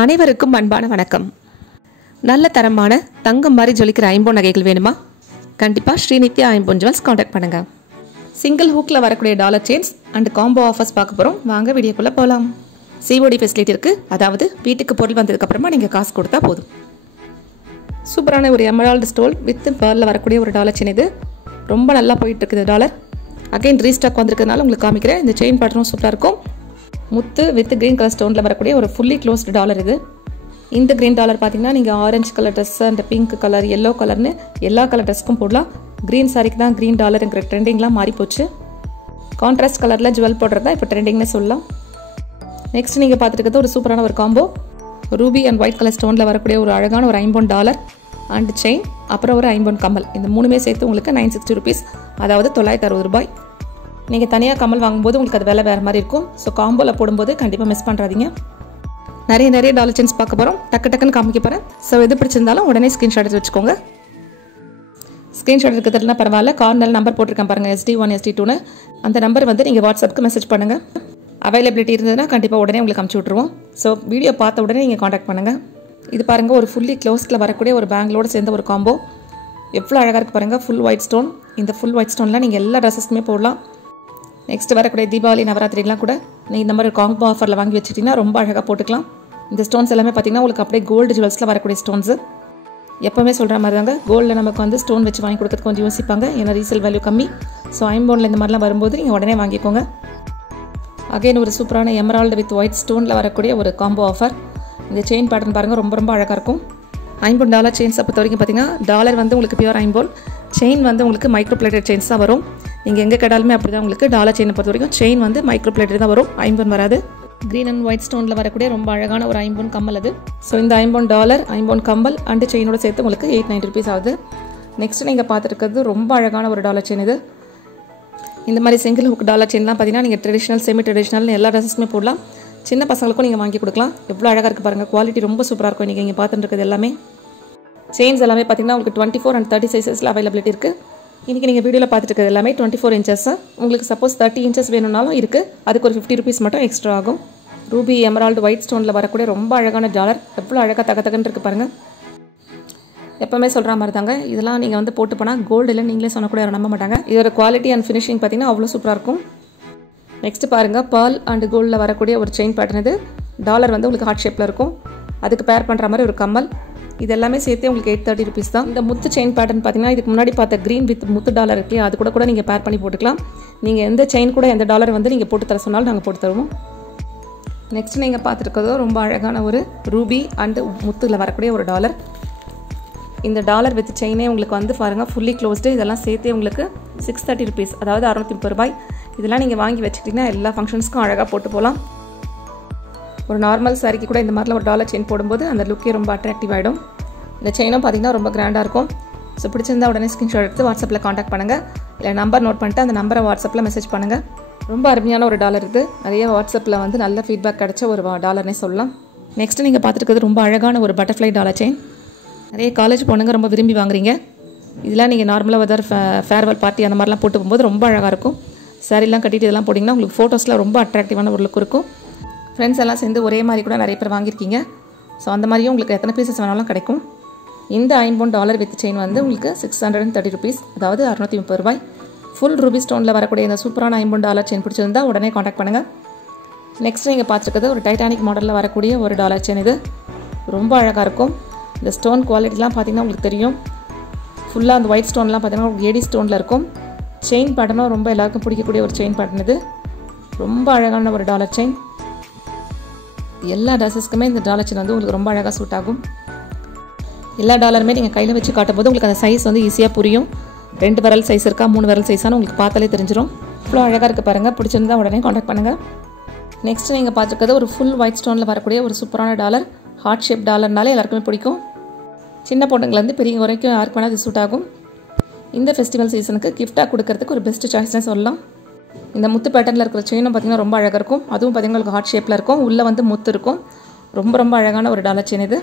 அனைவருக்கும் அன்பான வணக்கம். நல்ல தரமான தங்கம் மாதிரி ஜொலிக்கிற ஐம்பொன் நகைகள் வேணுமா? கண்டிப்பாக ஸ்ரீநித்யா ஐம்பொன் ஜுவல்ஸ் காண்டாக்ட் பண்ணுங்க. சிங்கிள் ஹூக்கில் வரக்கூடிய dollar chains and combo offers பார்க்க போகிறோம். வாங்க வீடியோக்குள்ளே போகலாம். சிஓடி ஃபெசிலிட்டி இருக்குது. அதாவது வீட்டுக்கு பொருள் வந்ததுக்கப்புறமா நீங்கள் காசு கொடுத்தா போதும். சூப்பரான ஒரு எமரால்டு ஸ்டோல் வித் பேர்லில் வரக்கூடிய ஒரு டாலர் செயின். இது ரொம்ப நல்லா போயிட்டு இருக்குது டாலர். அகைன் ரீஸ்டாக் வந்திருக்கிறதுனால உங்களுக்கு காமிக்கிறேன். இந்த செயின் பேட்டர்னும் சூப்பராக இருக்கும். முத்து வித் கிரீன் கலர் ஸ்டோனில் வரக்கூடிய ஒரு ஃபுல்லி க்ளோஸ்டு டாலர் இது. இந்த கிரீன் டாலர் பார்த்தீங்கன்னா நீங்கள் orange colour dress and pink colour yellow கலர்னு எல்லா கலர் ட்ரெஸ்க்கும் போடலாம். க்ரீன் சாரிக்கு தான் க்ரீன் டாலருங்கிற ட்ரெண்டிங்லாம் மாறி போச்சு. கான்ட்ராஸ்ட் கலரில் ஜுவல் போடுறது தான் இப்போ ட்ரெண்டிங்னு சொல்லலாம். நெக்ஸ்ட் நீங்கள் பார்த்துட்டு இருக்கிறது ஒரு சூப்பரான ஒரு combo. Ruby and white colour ஸ்டோனில் வரக்கூடிய ஒரு அழகான ஒரு ஐம்பொன் டாலர் அண்ட் செயின், அப்புறம் ஒரு ஐம்பொன் கம்மல். இந்த மூணுமே சேர்த்து உங்களுக்கு 960 rupees, அதாவது 960 ரூபாய். நீங்கள் தனியாக கம்மல் வாங்கும்போது உங்களுக்கு அது விலை வேறு மாதிரி இருக்கும். ஸோ காம்போவில் போடும்போது கண்டிப்பாக மிஸ் பண்ணுறாதீங்க. நிறைய டாலர் செயின்ஸ் பார்க்க போகிறோம். டக்குன்னு காமிக்க போகிறேன். ஸோ எது பிடிச்சிருந்தாலும் உடனே ஸ்க்ரீன்ஷாட் எடுத்து வச்சுக்கோங்க. ஸ்க்ரீன்ஷாட் இருக்கிறதுலாம் பரவாயில்ல. கார்னரில் நம்பர் போட்டிருக்கேன் பாருங்கள், SD1 SD2ன்னு. அந்த நம்பர் வந்து நீங்கள் வாட்ஸ்அப்புக்கு மெசேஜ் பண்ணுங்கள். அவைலபிலிட்டி இருந்ததுன்னா கண்டிப்பாக உடனே உங்களுக்கு அமுச்சு விட்ருவோம். ஸோ வீடியோ பார்த்த உடனே நீங்கள் காண்டாக்ட் பண்ணுங்கள். இது பாருங்கள், ஒரு ஃபுல்லி க்ளோஸ்டில் வரக்கூடிய ஒரு பேங்கிளோடு சேர்ந்த ஒரு காம்போ. எவ்வளோ அழகாக இருக்குது பாருங்கள். Full white stone. இந்த ஃபுல் ஒயிட் ஸ்டோனில் நீங்கள் எல்லா ட்ரெஸ்ஸஸ்க்குமே போடலாம். நெக்ஸ்ட் வரக்கூடிய தீபாவளி நவராத்திரிலாம் கூட நீங்கள் இந்த மாதிரி காம்போ ஆஃபரில் வாங்கி வச்சுட்டிங்கன்னா ரொம்ப அழகாக போட்டுக்கலாம். இந்த ஸ்டோன்ஸ் எல்லாமே பார்த்தீங்கன்னா உங்களுக்கு அப்படியே கோல்டு ஜுவல்ஸில் வரக்கூடிய ஸ்டோன்ஸு. எப்போவுமே சொல்கிற மாதிரி தாங்க, கோல்டில் நமக்கு வந்து ஸ்டோன் வச்சு வாங்கி கொடுக்கறதுக்கு கொஞ்சம் யோசிப்பாங்க, ஏன்னா ரீசேல் வேல்யூ கம்மி. ஸோ ஐம்பொன்னில் இந்த மாதிரிலாம் வரும்போது நீங்கள் உடனே வாங்கிக்கோங்க. அகைன் ஒரு சூப்பரான எமரால்டு வித் ஒயிட் ஸ்டோனில் வரக்கூடிய ஒரு காம்போ ஆஃபர். இந்த செயின் பேட்டர்ன் பாருங்கள், ரொம்ப அழகாக இருக்கும். ஐம்பொன் டாலர் செயின்ஸை பொறுத்த வரைக்கும் பார்த்தீங்கன்னா டாலர் வந்து உங்களுக்கு பியூர் ஐம்பொன், செயின் வந்து உங்களுக்கு மைக்ரோ பிளேட்டட் செயின்ஸ் தான் வரும். நீங்கள் எங்கே கேட்டாலுமே அப்படி தான் உங்களுக்கு டாலர் செயினை பொறுத்த வரைக்கும் செயின் வந்து மைக்ரோ பிளேட்டட் தான் வரும், ஐம்பொன் வராது. க்ரீன் அண்ட் ஒயிட் ஸ்டோனில் வரக்கூடிய ரொம்ப அழகான ஒரு ஐம்பொன் கம்மல் அது. ஸோ இந்த ஐம்பொன் டாலர், ஐம்பொன் கம்மல் அண்டு செயினோட சேர்த்து உங்களுக்கு 890 rupees ஆகுது. நெக்ஸ்ட் நீங்கள் பார்த்துருக்கிறது ரொம்ப அழகான ஒரு டாலர் செயின். இது இந்த மாதிரி சிங்கிள் ஹுக் டாலர் செயின்லாம் பார்த்தீங்கன்னா நீங்கள் ட்ரெடிஷ்னல் செமி ட்ரெடிஷ்னல் எல்லா ட்ரெஸ்ஸுமே போடலாம். சின்ன பசங்களுக்கும் நீங்கள் வாங்கி கொடுக்கலாம். எவ்வளோ அழகாக இருக்குது பாருங்கள். குவாலிட்டி ரொம்ப சூப்பராக இருக்கும். நீங்கள் இங்கே பார்த்துட்டு இருக்கிறது எல்லாமே செயின்ஸ் எல்லாமே பார்த்தீங்கன்னா உங்களுக்கு 24 and 30 சைஸஸில் அவைலபிலிட்டி இருக்குது. இன்றைக்கி நீங்கள் வீடியோவில் பார்த்துட்டு இருக்கிறது எல்லாமே 24 inches. உங்களுக்கு சப்போஸ் 30 inches வேணும்னாலும் இருக்குது. அதுக்கு ஒரு 50 rupees மட்டும் எக்ஸ்ட்ரா ஆகும். ரூபி எமரால்டு ஒயிட் ஸ்டோனில் வரக்கூடிய ரொம்ப அழகான டாலர். எவ்வளோ அழகாக தகன்னு இருக்குது பாருங்கள். எப்போவுமே சொல்கிற மாதிரி தாங்க, இதெல்லாம் நீங்கள் வந்து போட்டு போனால் கோல்டு இல்லை நீங்களே சொன்னக்கூட யாரும் நம்ப மாட்டாங்க. இதோட குவாலிட்டி அண்ட் ஃபினிஷிங் பார்த்தீங்கன்னா அவ்வளோ சூப்பராக இருக்கும். நெக்ஸ்ட் பாருங்கள், பேர்ல் அண்ட் கோல்டில் வரக்கூடிய ஒரு செயின் பேட்டர்ன். இது டாலர் வந்து உங்களுக்கு ஹார்ட் ஷேப்பில் இருக்கும். அதுக்கு பேர் பண்ணுற மாதிரி ஒரு கம்மல். இது எல்லாமே சேர்த்து உங்களுக்கு 830 rupees தான். இந்த முத்து செயின் பேட்டர்ன் பார்த்தீங்கன்னா இதுக்கு முன்னாடி பார்த்த க்ரீன் வித் முத்து டாலர் இருக்கு, அது கூட நீங்கள் பேர் பண்ணி போட்டுக்கலாம். நீங்கள் எந்த செயின் கூட எந்த டாலர் வந்து நீங்கள் போட்டு தர சொன்னாலும் நாங்கள் போட்டு தருவோம். நெக்ஸ்ட் நீங்கள் பார்த்துருக்கிறதோ ரொம்ப அழகான ஒரு ரூபி அண்டு முத்தில் வரக்கூடிய ஒரு டாலர். இந்த டாலர் வித் செயினே உங்களுக்கு வந்து பாருங்கள் ஃபுல்லி க்ளோஸ்டு. இதெல்லாம் சேர்த்தே உங்களுக்கு 630 rupees, அதாவது 630 ரூபாய். இதெல்லாம் நீங்கள் வாங்கி வச்சுக்கிட்டிங்கன்னா எல்லா ஃபங்க்ஷன்ஸ்க்கும் அழகாக போட்டு போகலாம். ஒரு நார்மல் சாரிக்கு கூட இந்த மாதிரிலாம் ஒரு டாலர் செயின் போடும்போது அந்த லுக்கே ரொம்ப அட்ராக்டிவ் ஆகிடும். இந்த செயினும் பார்த்தீங்கன்னா ரொம்ப கிராண்டாக இருக்கும். ஸோ பிடிச்சிருந்தா உடனே ஸ்க்ரீன்ஷாட் எடுத்து வாட்ஸ்அப்பில் காண்டாக்ட் பண்ணுங்கள். இல்லை நம்பர் நோட் பண்ணிட்டு அந்த நம்பரை வாட்ஸ்அப்பில் மெசேஜ் பண்ணுங்கள். ரொம்ப அருமையான ஒரு டாலர் இது. நிறைய வாட்ஸ்அப்பில் வந்து நல்ல ஃபீட்பேக் கிடைச்ச ஒரு டாலர்னே சொல்லலாம். நெக்ஸ்ட் நீங்கள் பார்த்துருக்கிறது ரொம்ப அழகான ஒரு பட்டர்ஃப்ளை டாலர் செயின். நிறைய காலேஜ் பொண்ணுங்க ரொம்ப விரும்பி வாங்குறீங்க. இதெல்லாம் நீங்கள் நார்மலாக வெதர் ஃபேர்வெல் பார்ட்டி அந்த மாதிரிலாம் போட்டு போகும்போது ரொம்ப அழகாக இருக்கும். சாரிலாம் கட்டிட்டு இதெல்லாம் போட்டிங்கன்னா உங்களுக்கு ஃபோட்டோஸில் ரொம்ப அட்ராக்டிவான ஒரு லுக் இருக்கும். ஃப்ரெண்ட்ஸ் எல்லாம் சேர்ந்து ஒரே மாதிரி கூட நிறைய பேர் வாங்கியிருக்கீங்க. ஸோ அந்த மாதிரியும் உங்களுக்கு எத்தனை பீசஸ் வேணாலும் கிடைக்கும். இந்த ஐம்பொன் டாலர் வித் செயின் வந்து உங்களுக்கு 630 rupees, அதாவது 630 ரூபாய். ஃபுல் ரூபி ஸ்டோனில் வரக்கூடிய இந்த சூப்பரான ஐம்பொன் டாலர் செயின் பிடிச்சிருந்தா உடனே காண்டாக்ட் பண்ணுங்கள். நெக்ஸ்ட் நீங்கள் பார்த்துருக்கிறது ஒரு டைட்டானிக் மாடலில் வரக்கூடிய ஒரு டாலர் செயின். இது ரொம்ப அழகாக இருக்கும். இந்த ஸ்டோன் குவாலிட்டிலாம் பார்த்தீங்கன்னா உங்களுக்கு தெரியும். ஃபுல்லாக அந்த ஒயிட் ஸ்டோன்லாம் பார்த்தீங்கன்னா உங்களுக்கு ஏடி ஸ்டோனில் இருக்கும். செயின் பேட்டர்னும் ரொம்ப எல்லாருக்கும் பிடிக்கக்கூடிய ஒரு செயின் பேட்டர்ன். இது ரொம்ப அழகான ஒரு டாலர் செயின். எல்லா ட்ரெஸ்ஸஸ்க்குமே இந்த டாலர் செயின் வந்து உங்களுக்கு ரொம்ப அழகாக சூட் ஆகும். எல்லா டாலருமே நீங்கள் கையில் வச்சு காட்டும்போது உங்களுக்கு அந்த சைஸ் வந்து ஈஸியாக புரியும். 2 விரல் சைஸ் இருக்கா 3 விரல் சைஸானு உங்களுக்கு பார்த்தாலே தெரிஞ்சிடும். இவ்வளோ அழகாக இருக்குது பாருங்கள். பிடிச்சிருந்தா உடனே காண்டாக்ட் பண்ணுங்கள். நெக்ஸ்ட் நீங்கள் பார்த்துருக்கிறது ஒரு ஃபுல் ஒயிட் ஸ்டோனில் வரக்கூடிய ஒரு சூப்பரான டாலர். ஹார்ட் ஷேப் டாலர்னாலே எல்லாருக்குமே பிடிக்கும். சின்ன பொண்ணுங்கலேருந்து பெரியவங்க வரைக்கும் யாருக்கு வேணால் இது சூட் ஆகும். இந்த ஃபெஸ்டிவல் சீசனுக்கு கிஃப்டாக கொடுக்கறதுக்கு ஒரு பெஸ்ட் சாய்ஸ்னே சொல்லலாம். இந்த முத்து பேட்டர்னில் இருக்கிற செயினும் பார்த்திங்கன்னா ரொம்ப அழகாக இருக்கும். அதுவும் பார்த்திங்கன்னா உங்களுக்கு ஹார்ட் ஷேப்பில் இருக்கும். உள்ளே வந்து முத்து இருக்கும். ரொம்ப அழகான ஒரு டாலர் செயின் இது.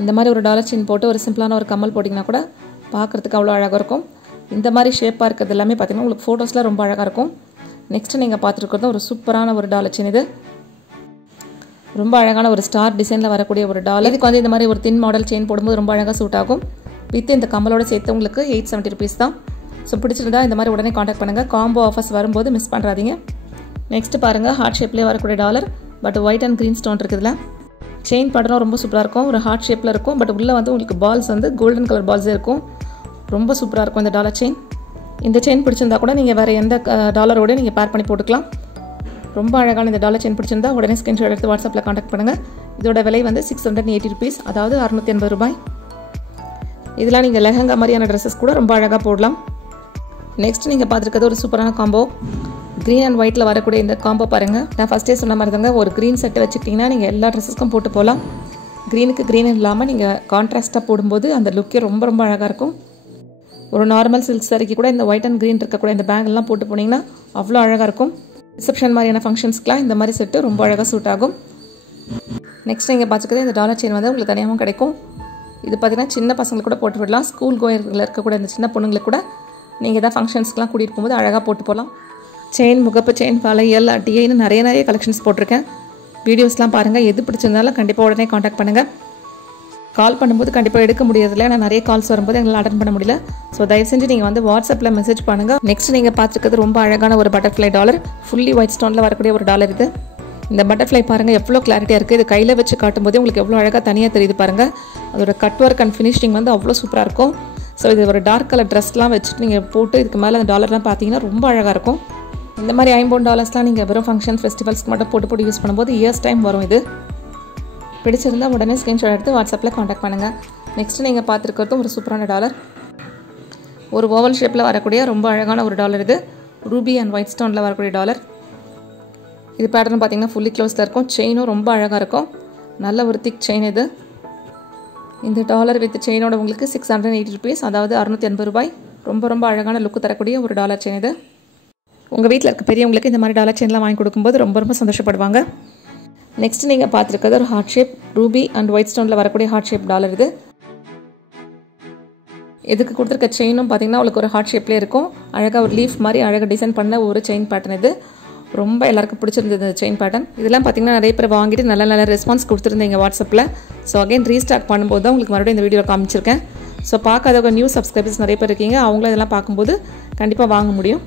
இந்த மாதிரி ஒரு டாலர் செயின் போட்டு ஒரு சிம்பிளான ஒரு கம்மல் போட்டிங்கன்னா கூட பார்க்குறதுக்கு அவ்வளோ அழகாக இருக்கும். இந்த மாதிரி ஷேப்பாக இருக்கிறது எல்லாமே பார்த்திங்கன்னா உங்களுக்கு ஃபோட்டோஸில் ரொம்ப அழகாக இருக்கும். நெக்ஸ்ட் நீங்கள் பார்த்துருக்கிறது ஒரு சூப்பரான ஒரு டாலர் செயின். இது ரொம்ப அழகான ஒரு ஸ்டார் டிசைனில் வரக்கூடிய ஒரு டாலர். இதுக்கு வந்து இந்த மாதிரி ஒரு தின் மாடல் செயின் போடும்போது ரொம்ப அழகாக சூட் ஆகும். வித் இந்த கம்மலோட சேர்த்து உங்களுக்கு 870 rupees தான். ஸோ பிடிச்சிருந்தா இந்த மாதிரி உடனே காண்டாக்ட் பண்ணுங்கள். காம்போ ஆஃபர்ஸ் வரும்போது மிஸ் பண்ணுறாதீங்க. நெக்ஸ்ட் பாருங்கள், ஹார்ட் ஷேப்லேயே வரக்கூடிய dollar, but white and green stone இருக்குதுல. செயின் பேட்டர்னும் ரொம்ப சூப்பராக இருக்கும். ஒரு ஹார்ட் ஷேப்பில் இருக்கும், பட் உள்ளே வந்து உங்களுக்கு பால்ஸ் வந்து கோல்டன் கலர் பால்ஸே இருக்கும். ரொம்ப சூப்பராக இருக்கும் இந்த டாலர் செயின். இந்த செயின் பிடிச்சிருந்தா கூட நீங்கள் வேறு எந்த டாலரோட நீங்கள் பேர் பண்ணி போட்டுக்கலாம். ரொம்ப அழகான இந்த டாலர் செயின் பிடிச்சிருந்தா உடனே ஸ்க்ரீன்ஷாட் எடுத்து வாட்ஸ்அப்பில் காண்டாக்ட் பண்ணுங்கள். இதோட விலை வந்து 680 rupees, அதாவது 680 ரூபாய். இதெல்லாம் நீங்கள் லெஹங்கா மாதிரியான ட்ரெஸ்ஸஸ் கூட ரொம்ப அழகாக போடலாம். நெக்ஸ்ட் நீங்கள் பார்த்துருக்கிறது ஒரு சூப்பரான காம்போ. க்ரீன் அண்ட் ஒயிட்டில் வரக்கூடிய இந்த காம்போ பாருங்கள். நான் ஃபஸ்ட்டே சொன்ன மாதிரி தாங்க, ஒரு க்ரீன் செட்டு வச்சுக்கிட்டிங்கன்னா நீங்கள் எல்லா ட்ரெஸ்ஸஸ்க்கும் போட்டு போகலாம். க்ரீனுக்கு க்ரீன் இல்லாமல் நீங்கள் கான்ட்ராஸ்ட்டாக போடும்போது அந்த லுக்கே ரொம்ப ரொம்ப அழகாக இருக்கும். ஒரு நார்மல் சில்க் சாரிக்கு கூட இந்த ஒயிட் அண்ட் க்ரீன் இருக்கக்கூடிய இந்த பேக்லாம் போட்டு போனீங்கன்னா அவ்வளோ அழகாக இருக்கும். ரிசப்ஷன் மாதிரியான ஃபங்க்ஷன்ஸ்க்குலாம் இந்த மாதிரி செட்டு ரொம்ப அழகாக சூட் ஆகும். நெக்ஸ்ட் நீங்கள் பார்த்துக்கிறது இந்த டாலர் செயின் வந்து உங்களுக்கு தனியாகவும் கிடைக்கும். இது பார்த்தீங்கன்னா சின்ன பசங்களுக்கு கூட போட்டு விடலாம். ஸ்கூல் கோயர்களில் இருக்கக்கூடிய இந்த சின்ன பொண்ணுங்களுக்கு கூட நீங்கள் எதாவது ஃபங்க்ஷன்ஸ்க்குலாம் கூட்டிகிட்டு போகும்போது அழகாக போட்டு போகலாம். செயின், முகப்பு செயின், வளையல், அட்டியைன்னு நிறைய கலெக்ஷன்ஸ் போட்டிருக்கேன். வீடியோஸ்லாம் பாருங்கள். எது பிடிச்சிருந்தாலும் கண்டிப்பாக உடனே காண்டாக்ட் பண்ணுங்கள். கால் பண்ணும்போது கண்டிப்பாக எடுக்க முடியறதில்ல, ஆனால் நிறைய கால்ஸ் வரும்போது எங்களால் அட்டன் பண்ண முடியல. ஸோ தயவு செஞ்சு நீங்கள் வந்து வாட்ஸ்அப்பில் மெசேஜ் பண்ணுங்கள். நெக்ஸ்ட் நீங்கள் பார்த்துருக்கிறது ரொம்ப அழகான ஒரு பட்டர்ஃப்ளை டாலர். ஃபுல்லி ஒயிட் ஸ்டோனில் வரக்கூடிய ஒரு டாலர் இது. இந்த பட்டர்ஃப்ளை பாருங்கள் எவ்வளோ கிளாரிட்டியாக இருக்குது. இது கையில் வச்சு காட்டும்போதே உங்களுக்கு எவ்வளோ அழகாக தனியாக தெரியுது பாருங்கள். அதோட கட் ஒர்க் அண்ட் ஃபினிஷிங் வந்து அவ்வளோ சூப்பராக இருக்கும். ஸோ இது ஒரு டார்க் கலர் ட்ரெஸ்லாம் வச்சுட்டு நீங்கள் போட்டு இதுக்கு மேலே அந்த டாலர்லாம் பார்த்தீங்கன்னா ரொம்ப அழகாக இருக்கும். இந்த மாதிரி $50 நீங்கள் வெறும் ஃபங்க்ஷன் ஃபெஸ்டிவல்ஸ்க்கு மட்டும் போட்டு யூஸ் பண்ணும்போது இயர்ஸ் டைம் வரும். இது பிடிச்சிருந்தால் உடனே ஸ்க்ரீன்ஷாட் எடுத்து வாட்ஸ்அப்பில் காண்டாக்ட் பண்ணுங்கள். நெக்ஸ்ட்டு நீங்கள் பார்த்துருக்கிறதும் ஒரு சூப்பரான டாலர். ஒரு ஓவல் ஷேப்பில் வரக்கூடிய ரொம்ப அழகான ஒரு டாலர் இது. ரூபி அண்ட் ஒயிட் ஸ்டோனில் வரக்கூடிய டாலர். இது பேட்டர்ன் பார்த்தீங்கன்னா ஃபுல்லி க்ளோஸில் இருக்கும். செயினும் ரொம்ப அழகாக இருக்கும். நல்ல ஒரு திக் செயின் இது. இந்த டாலர் வித் செயினோட உங்களுக்கு 680 rupees, அதாவது 680 ரூபாய். ரொம்ப ரொம்ப அழகான லுக்கு தரக்கூடிய ஒரு டாலர் செயின் இது. உங்கள் வீட்டில் இருக்க பெரியவங்களுக்கு இந்த மாதிரி டாலர் செயின்லாம் வாங்கி கொடுக்கும்போது ரொம்ப ரொம்ப சந்தோஷப்படுவாங்க. நெக்ஸ்ட் நீங்கள் பார்த்துருக்கிறது ஒரு heart shape ruby and white ஸ்டோனில் வரக்கூடிய ஹார்ட் ஷேப் டாலர் இது. இதுக்கு கொடுத்துருக்க செயினும் பார்த்தீங்கன்னா உங்களுக்கு ஒரு ஹார்ட் ஷேப்லேயே இருக்கும். அழகாக ஒரு லீஃப் மாதிரி அழகாக டிசைன் பண்ண ஒரு செயின் பேட்டர்ன் இது. ரொம்ப எல்லாருக்கும் பிடிச்சிருந்தது செயின் பேட்டர்ன். இதெல்லாம் பார்த்தீங்கன்னா நிறைய பேர் வாங்கிட்டு நல்ல ரெஸ்பான்ஸ் கொடுத்துருந்தீங்க வாட்ஸ்அப்பில். ஸோ அகைன் ரீஸ்டார்ட் பண்ணும்போது தான் உங்களுக்கு மறுபடியும் இந்த வீடியோவில் காமிச்சிருக்கேன். ஸோ பார்க்காதவங்க நியூ சப்ஸ்கிரைபர்ஸ் நிறைய பேர் இருக்கீங்க. அவங்களும் இதெல்லாம் பார்க்கும்போது கண்டிப்பாக வாங்க முடியும்.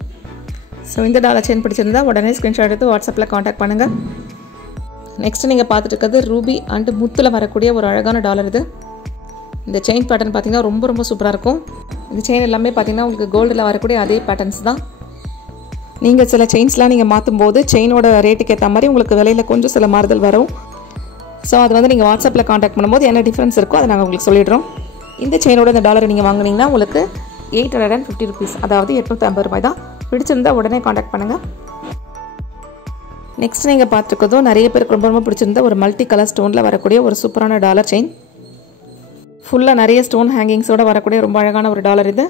ஸோ இந்த டாலர் செயின் பிடிச்சிருந்தா உடனே ஸ்க்ரீன்ஷாட் எடுத்து வாட்ஸ்அப்பில் காண்டாக்ட் பண்ணுங்கள். நெக்ஸ்ட் நீங்கள் பார்த்துட்டு இருக்கிறது ரூபி அண்ட் முத்தில் வரக்கூடிய ஒரு அழகான டாலர் இது. இந்த செயின் பேட்டர்ன் பார்த்தீங்கன்னா ரொம்ப ரொம்ப சூப்பராக இருக்கும். இந்த செயின் எல்லாமே பார்த்தீங்கன்னா உங்களுக்கு கோல்டில் வரக்கூடிய அதே பேட்டர்ன்ஸ் தான். நீங்கள் சில செயின்ஸ்லாம் நீங்கள் மாற்றும் போது செயினோட ரேட்டுக்கு ஏற்ற மாதிரி உங்களுக்கு விலையில் கொஞ்சம் சில மாறுதல் வரும். ஸோ அது வந்து நீங்கள் வாட்ஸ்அப்பில் காண்டாக்ட் பண்ணும்போது என்ன டிஃப்ரென்ஸ் இருக்கோ அதை நாங்கள் உங்களுக்கு சொல்லிடுறோம். இந்த செயினோட இந்த டாலரை நீங்கள் வாங்கினீங்கன்னா உங்களுக்கு 850 rupees, அதாவது 850 ரூபாய் தான். பிடிச்சிருந்தா உடனே காண்டாக்ட் பண்ணுங்கள். நெக்ஸ்ட் நீங்கள் பார்த்துருக்கதும் நிறைய பேருக்கு ரொம்ப ரொம்ப பிடிச்சிருந்த ஒரு மல்டி கலர் ஸ்டோனில் வரக்கூடிய ஒரு சூப்பரான டாலர் செயின். ஃபுல்லாக நிறைய ஸ்டோன் ஹேங்கிங்ஸோடு வரக்கூடிய ரொம்ப அழகான ஒரு டாலர் இது.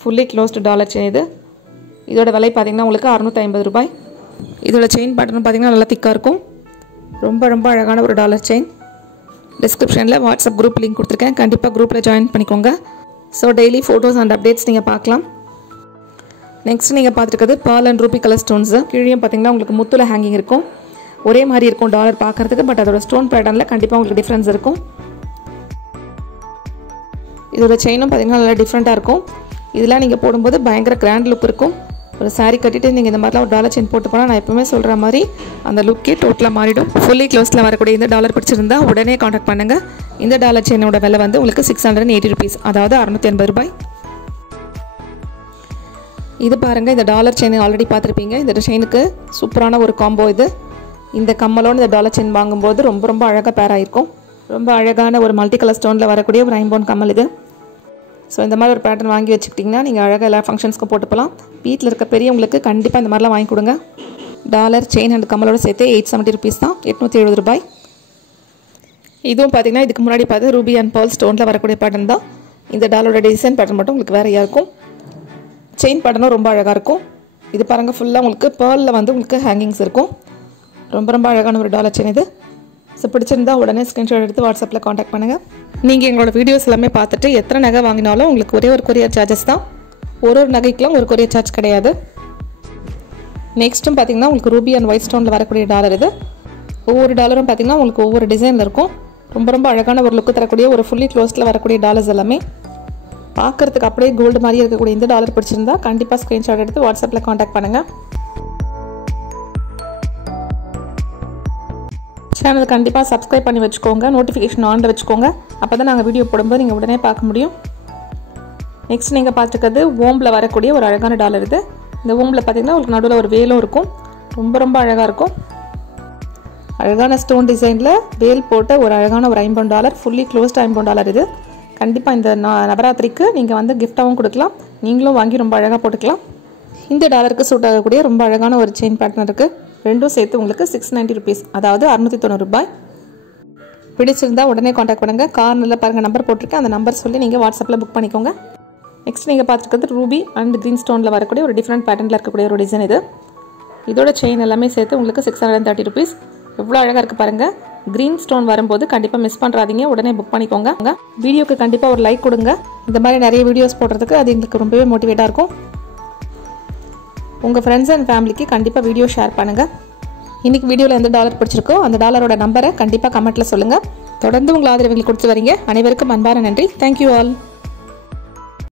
ஃபுல்லி க்ளோஸ்டு டாலர் செயின் இது. இதோட விலை பார்த்தீங்கன்னா உங்களுக்கு 650 ரூபாய். இதோட செயின் பேட்டர்ன் பார்த்தீங்கன்னா நல்லா திக்காக இருக்கும். ரொம்ப ரொம்ப அழகான ஒரு டாலர் செயின். டிஸ்கிரிப்ஷனில் வாட்ஸ்அப் குரூப் லிங்க் கொடுத்துருக்கேன். கண்டிப்பாக குரூப்பில் ஜாயின் பண்ணிக்கோங்க. So daily photos and updates நீங்கள் பார்க்கலாம். நெக்ஸ்ட் நீங்கள் பார்த்துருக்கிறது ball and Ruby colour stones. கீழே பார்த்தீங்கன்னா உங்களுக்கு முத்துல ஹேங்கிங் இருக்கும். ஒரே மாதிரி இருக்கும் டாலர் பார்க்குறதுக்கு, பட் அதோட ஸ்டோன் பேட்டர்னில் கண்டிப்பாக உங்களுக்கு டிஃப்ரென்ஸ் இருக்கும். இதோட செயினும் பார்த்தீங்கன்னா நல்லா டிஃப்ரெண்ட்டாக இருக்கும். இதெல்லாம் நீங்கள் போடும்போது பயங்கர கிராண்ட் லுக் இருக்கும். ஒரு சாரீ கட்டிட்டு நீங்கள் இந்த மாதிரிலாம் ஒரு டாலர் செயின் போட்டு போனால் நான் எப்பவுமே சொல்கிற மாதிரி அந்த லுக்கே டோட்டலாக மாறிடும். ஃபுல்லி க்ளோஸில் வரக்கூடிய இந்த டாலர் பிடிச்சிருந்தா உடனே காண்டாக்ட் பண்ணுங்கள். இந்த டாலர் செயினோட விலை வந்து உங்களுக்கு 680 rupees, அதாவது 680 ரூபாய். இது பாருங்கள், இந்த டாலர் செயின் ஆல்ரெடி பார்த்துருப்பீங்க. இந்த செயினுக்கு சூப்பரான ஒரு காம்போ இது. இந்த கம்மலோடு இந்த டாலர் செயின் வாங்கும்போது ரொம்ப ரொம்ப அழகாக பேர் ஆகிருக்கும். ரொம்ப அழகான ஒரு மல்டி கலர் ஸ்டோனில் வரக்கூடிய ஒரு ஐம்பொன் கம்மல் இது. ஸோ இந்த மாதிரி ஒரு பேட்டர்ன் வாங்கி வச்சுக்கிட்டிங்கன்னா நீங்கள் அழகாக எல்லா ஃபங்க்ஷன்ஸ்க்கும் போட்டு போகலாம். வீட்டில் இருக்க பெரியவங்களுக்கு கண்டிப்பாக இந்த மாதிரிலாம் வாங்கி கொடுங்க. டாலர் செயின் அண்ட் கம்மலோடு சேர்த்து 870 rupees தான், 870 ரூபாய். இதுவும் பார்த்தீங்கன்னா இதுக்கு முன்னாடி பார்த்து ரூபி அண்ட் பால் ஸ்டோனில் வரக்கூடிய பேட்டர்ன் தான். இந்த டாலரோட டிசைன் பேட்டர்ன் மட்டும் உங்களுக்கு வேறையாக இருக்கும். செயின் பேட்டர்னும் ரொம்ப அழகாக இருக்கும். இது பாருங்கள், ஃபுல்லாக உங்களுக்கு பேர்லில் வந்து உங்களுக்கு ஹேங்கிங்ஸ் இருக்கும். ரொம்ப ரொம்ப அழகான ஒரு டாலர் செயின் இது. ஸோ பிடிச்சிருந்தா உடனே ஸ்க்ரீன்ஷாட் எடுத்து வாட்ஸ்அப்பில் காண்டாக்ட் பண்ணுங்கள். நீங்கள் எங்களோட வீடியோஸ் எல்லாமே பார்த்துட்டு எத்தனை நகை வாங்கினாலும் உங்களுக்கு ஒரே ஒரு கொரியர் சார்ஜஸ் தான். ஒரு நகைக்கெலாம் ஒரு கொரியர் சார்ஜ் கிடையாது. நெக்ஸ்ட்டும் பார்த்தீங்கன்னா உங்களுக்கு ரூபி அண்ட் ஒயிட் ஸ்டோனில் வரக்கூடிய டாலர் இது. ஒவ்வொரு டாலரும் பார்த்திங்கன்னா உங்களுக்கு ஒவ்வொரு டிசைனில் இருக்கும். ரொம்ப ரொம்ப அழகான ஒரு லுக்கு தரக்கூடிய ஒரு ஃபுல்லி க்ளோஸ்டில் வரக்கூடிய டாலர்ஸ் எல்லாமே. பார்க்குறதுக்கு அப்படியே கோல்டு மாதிரி இருக்கக்கூடிய இந்த டாலர் பிடிச்சிருந்தா கண்டிப்பாக ஸ்க்ரீன்ஷாட் எடுத்து வாட்ஸ்அப்பில் காண்டாக்ட் பண்ணுங்கள். சேனல் கண்டிப்பாக சப்ஸ்கிரைப் பண்ணி வச்சுக்கோங்க. நோட்டிஃபிகேஷன் ஆனில் வச்சுக்கோங்க. அப்போ தான் நாங்கள் வீடியோ போடும்போது நீங்கள் உடனே பார்க்க முடியும். நெக்ஸ்ட் நீங்கள் பார்த்துக்கிறது ஓம்பில் வரக்கூடிய ஒரு அழகான டாலர் இது. இந்த ஓம்பில் பார்த்திங்கன்னா உங்களுக்கு நடுவில் ஒரு வேலும் இருக்கும். ரொம்ப ரொம்ப அழகாக இருக்கும். அழகான ஸ்டோன் டிசைனில் வேல் போட்ட ஒரு அழகான ஒரு $50 ஃபுல்லி க்ளோஸ்ட் $50 இது. கண்டிப்பாக இந்த நவராத்திரிக்கு நீங்கள் வந்து கிஃப்டாகவும் கொடுக்கலாம், நீங்களும் வாங்கி ரொம்ப அழகாக போட்டுக்கலாம். இந்த டாலருக்கு சூட் ஆகக்கூடிய ரொம்ப அழகான ஒரு செயின் பேட்டர்ன் இருக்குது. ரெண்டும் சேர்த்து உங்களுக்கு $690, அதாவது $690. பிடிச்சிருந்தா உடனே காண்டாக்ட் பண்ணுங்கள். கார்னரில் பாருங்கள் நம்பர் போட்டிருக்கேன், அந்த நம்பர் சொல்லி நீங்கள் வாட்ஸ்அப்பில் புக் பண்ணிக்கோங்க. நெக்ஸ்ட் நீங்கள் பார்த்துக்கிறது ரூபி அண்ட் க்ரீன் ஸ்டோனில் வரக்கூடிய ஒரு டிஃப்ரெண்ட் பேட்டர்னில் இருக்கக்கூடிய ஒரு டிசைன் இது. இதோட செயின் எல்லாமே சேர்த்து உங்களுக்கு $630. எவ்வளோ அழகாக இருக்குது பாருங்கள். க்ரீன் ஸ்டோன் வரும்போது கண்டிப்பாக மிஸ் பண்ணுறாதீங்க, உடனே புக் பண்ணிக்கோங்க. வீடியோக்கு கண்டிப்பாக ஒரு லைக் கொடுங்க. இந்த மாதிரி நிறைய வீடியோஸ் போடுறதுக்கு அது எங்களுக்கு ரொம்பவே மோட்டிவேட்டாக இருக்கும். உங்கள் ஃப்ரெண்ட்ஸ் அண்ட் ஃபேமிலிக்கு கண்டிப்பாக வீடியோ ஷேர் பண்ணுங்கள். இன்றைக்கி வீடியோவில் எந்த டாலர் பிடிச்சிருக்கோ அந்த டாலரோட நம்பரை கண்டிப்பாக கமெண்ட்டில் சொல்லுங்கள். தொடர்ந்து உங்கள் ஆதரவுகள் கொடுத்து வரீங்க. அனைவருக்கும் அன்பான நன்றி. Thank you all.